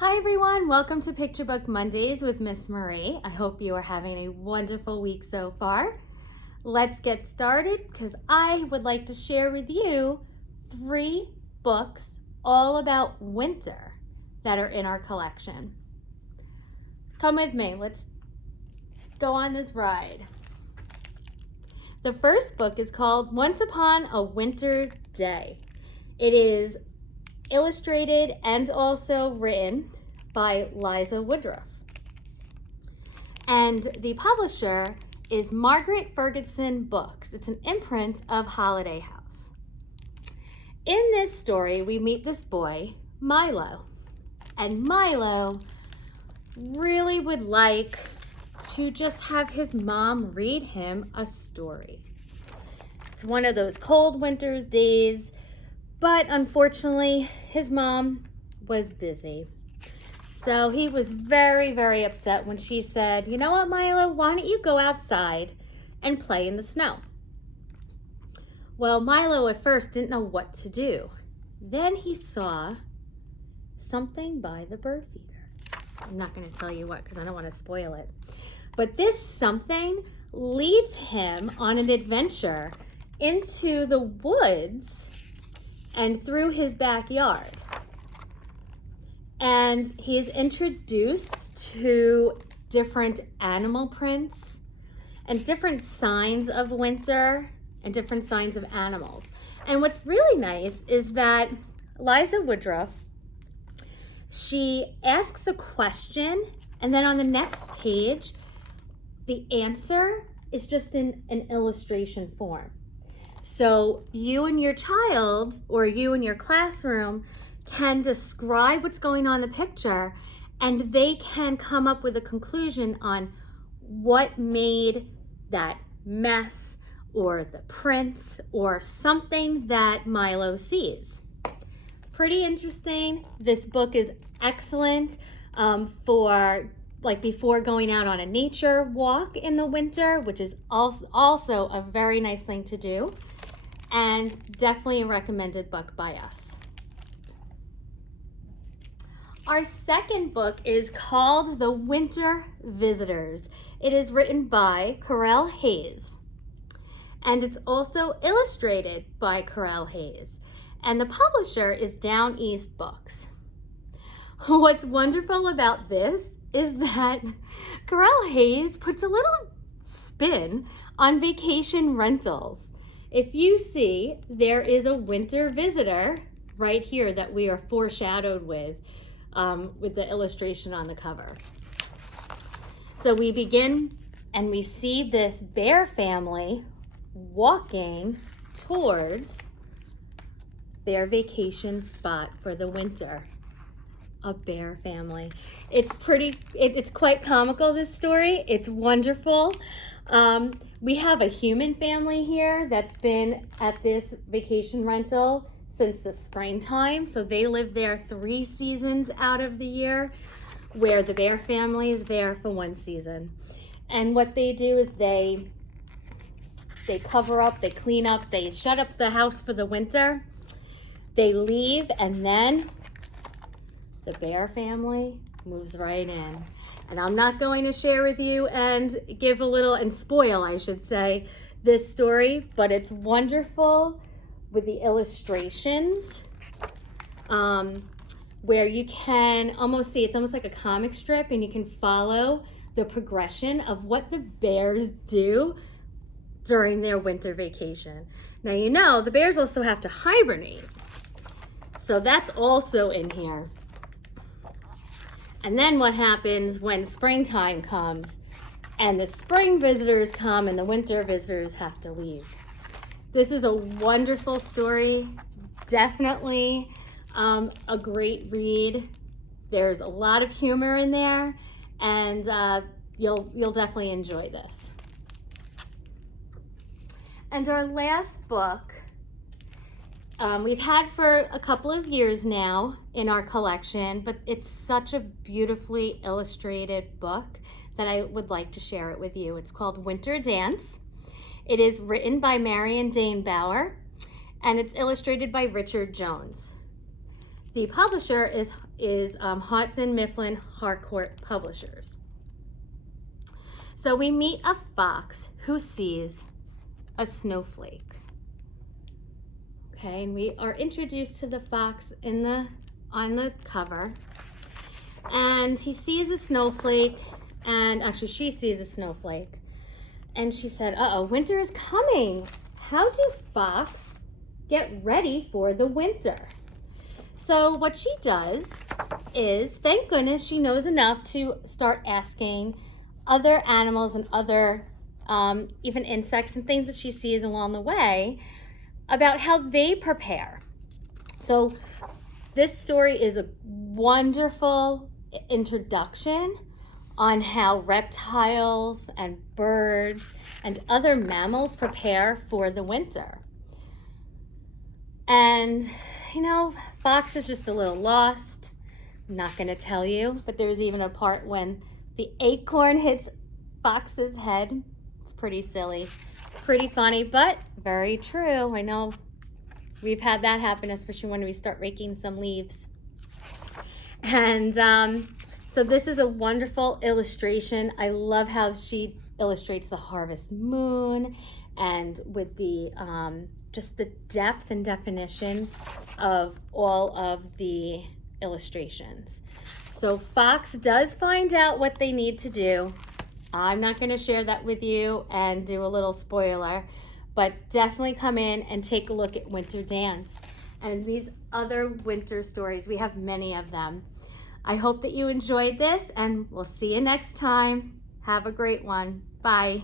Hi everyone, welcome to Picture Book Mondays with Miss Marie. I hope you are having a wonderful week so far. Let's get started because I would like to share with you 3 books all about winter that are in our collection. Come with me, let's go on this ride. The first book is called Once Upon a Winter Day. It is illustrated and also written by Liza Woodruff. And the publisher is Margaret Ferguson Books. It's an imprint of Holiday House. In this story, we meet this boy, Milo. And Milo really would like to just have his mom read him a story. It's one of those cold winter's days, but unfortunately, his mom was busy. So he was very, very upset when she said, "You know what, Milo, why don't you go outside and play in the snow?" Well, Milo at first didn't know what to do. Then he saw something by the bird feeder. I'm not going to tell you what because I don't want to spoil it. But this something leads him on an adventure into the woods and through his backyard. And he's introduced to different animal prints and different signs of winter and different signs of animals. And what's really nice is that Liza Woodruff, she asks a question, and then on the next page, the answer is just in an illustration form. So you and your child or you and your classroom can describe what's going on in the picture, and they can come up with a conclusion on what made that mess or the prints or something that Milo sees. Pretty interesting. This book is excellent for before going out on a nature walk in the winter, which is also a very nice thing to do, and definitely a recommended book by us. Our second book is called The Winter Visitors. It is written by Karel Hayes, and it's also illustrated by Karel Hayes, and the publisher is Down East Books. What's wonderful about this is that Karel Hayes puts a little spin on vacation rentals. If you see, there is a winter visitor right here that we are foreshadowed with the illustration on the cover. So we begin and we see this bear family walking towards their vacation spot for the winter. A bear family. It's quite comical, this story. It's wonderful. We have a human family here that's been at this vacation rental since the springtime. So they live there 3 seasons out of the year, where the bear family is there for 1 season. And what they do is they cover up, they clean up, they shut up the house for the winter. They leave, and then the bear family moves right in. And I'm not going to share with you and give a little, and spoil, I should say, this story, but it's wonderful with the illustrations where you can almost see, it's almost like a comic strip, and you can follow the progression of what the bears do during their winter vacation. Now, you know, the bears also have to hibernate. So that's also in here. And then what happens when springtime comes and the spring visitors come and the winter visitors have to leave. This is a wonderful story. Definitely a great read. There's a lot of humor in there, and you'll definitely enjoy this. And our last book we've had for a couple of years now in our collection, but it's such a beautifully illustrated book that I would like to share it with you. It's called Winter Dance. It is written by Marion, Dane, Bauer, and it's illustrated by Richard Jones. the publisher is Houghton, Mifflin, Harcourt Publishers. So we meet a fox who sees a snowflake. Okay, and we are introduced to the fox on the cover. And he sees a snowflake, and actually she sees a snowflake. And she said, uh-oh, winter is coming. How do fox get ready for the winter? So what she does is, thank goodness she knows enough to start asking other animals and other even insects and things that she sees along the way about how they prepare. So this story is a wonderful introduction on how reptiles and birds and other mammals prepare for the winter. And, you know, Fox is just a little lost. I'm not going to tell you, but there's even a part when the acorn hits Fox's head. It's pretty silly, pretty funny, but very true. I know we've had that happen, especially when we start raking some leaves. And so this is a wonderful illustration. I love how she illustrates the harvest moon, and with the just the depth and definition of all of the illustrations. So Fox does find out what they need to do. I'm not going to share that with you and do a little spoiler, but definitely come in and take a look at Winter Dance. And these other winter stories, we have many of them. I hope that you enjoyed this, and we'll see you next time. Have a great one. Bye.